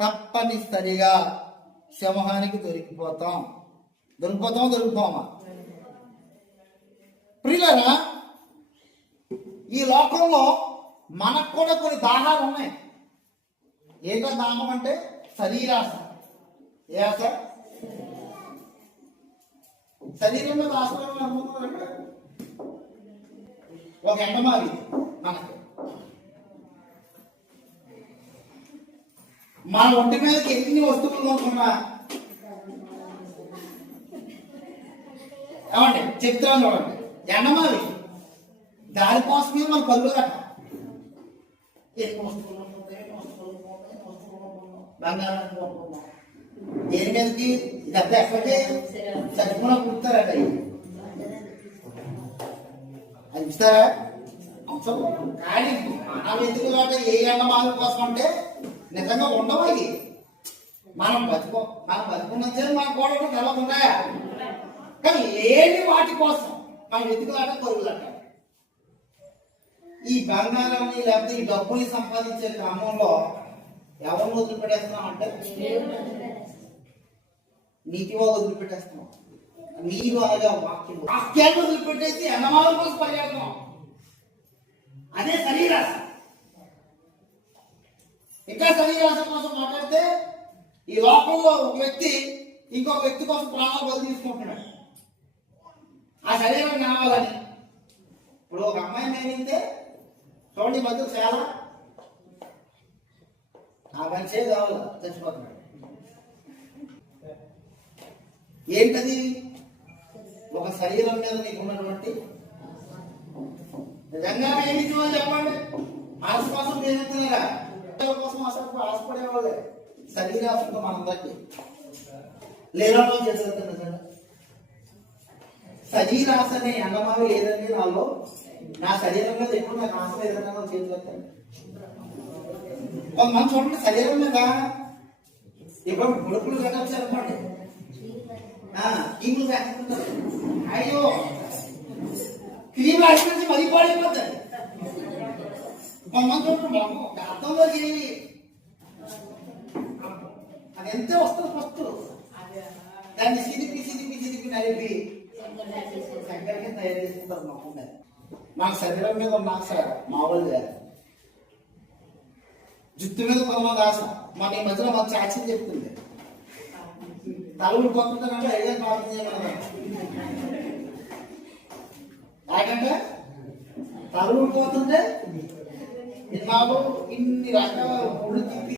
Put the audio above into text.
తప్పనిసరిగా సింహానికి దొరికిపోమా ప్రియులారా, ఈ లోకంలో మనకు కూడా కొన్ని దాహాలు ఉన్నాయి. ఏంటో దాహం అంటే శరీరాశ. ఏ ఆశ? శరీరం మీద ఆశ. ఒక ఎండమావి మనకి మన ఒంటి మీదకి ఎన్ని వస్తువులు కొనుక్కున్నా ఏమండి చెప్తాను చూడండి. ఎండమావి దానికోసమే మన పరుగులు కట్ట దేని మీదకి ఇదంతా ఎక్కడికి సరిపోయినా కుడతారట. అది ఇస్తారా? కానీ మనం ఎందుకు ఏ ఎండమావి కోసం అంటే నిజంగా ఉండవు అవి. మనం బతుకున్నది మన గోడలు తెలవదు ఉన్నాయా? కానీ లేని వాటి కోసం మనం వెతుకులాట కొరుగులాట. ఈ బంగారాన్ని లేకపోతే ఈ డబ్బుని సంపాదించే క్రమంలో ఎవరిని వదిలిపెట్టేస్తున్నాం అంటే నీతిగా వదిలిపెట్టేస్తున్నాం. నీరు అనగా వాక్యాన్ని వదిలిపెట్టేసి ఎండమాల కోసం పరిగెడుతున్నాం. అదే శరీరాశ. ఇంకా శరీరాశ కోసం మాట్లాడితే ఈ లోకంలో ఒక వ్యక్తి ఇంకొక వ్యక్తి కోసం ప్రాణాలు బలి తీసుకుంటున్నాడు ఆ శరీరం కావాలని. ఇప్పుడు ఒక అమ్మాయి మేమితే చూడండి మధ్య చాలా ఆ మనిషే కావాలి చచ్చిపోతున్నాడు. ఏంటది? ఒక శరీరం మీద నీకు ఉన్నటువంటి నిజంగా ఏమి చూడాలి చెప్పండి. ఆశ కోసం ఏమవుతున్నారా? కోసం అసలు ఆశపడేవాళ్ళే శరీరాశంతో మనందరికి లేదా చేసేస్తున్నా. శరీరాశ అనే ఎండమావి లేదండి నాలో. నా శరీరం మీద ఎప్పుడు నాకు ఆశ లేదన్నా చేతులు కొంతమంది చూడండి శరీరం మీద ఇప్పుడు బుడుపులు కట్టచ్చు అనుకోండి, కీములు వేసుకుంటారు. అయ్యో క్రీమ్ రాసి మరీ పాడైపోతాయి. కొంతమంది చూడండి అర్థంలో ఏమి అది ఎంతే వస్తుంది ఫస్ట్ దాన్ని సిదిపి నలిపి దగ్గరికి తయారు చేసుకుంటారు. మాకు శరీరం మీద ఉన్న ఆశ మామూలుగా జుట్టు మీద కొంతమంది ఆశ. మాకు ఈ మధ్యలో మాకు చాచి చెప్తుంది తలలు పోతుంటానంటే అయ్యే ప్రార్థన చేయమన్నా. ఏంటంటే తలలు పోతుంటే ఇన్నాళ్ళు ఇన్ని రకాల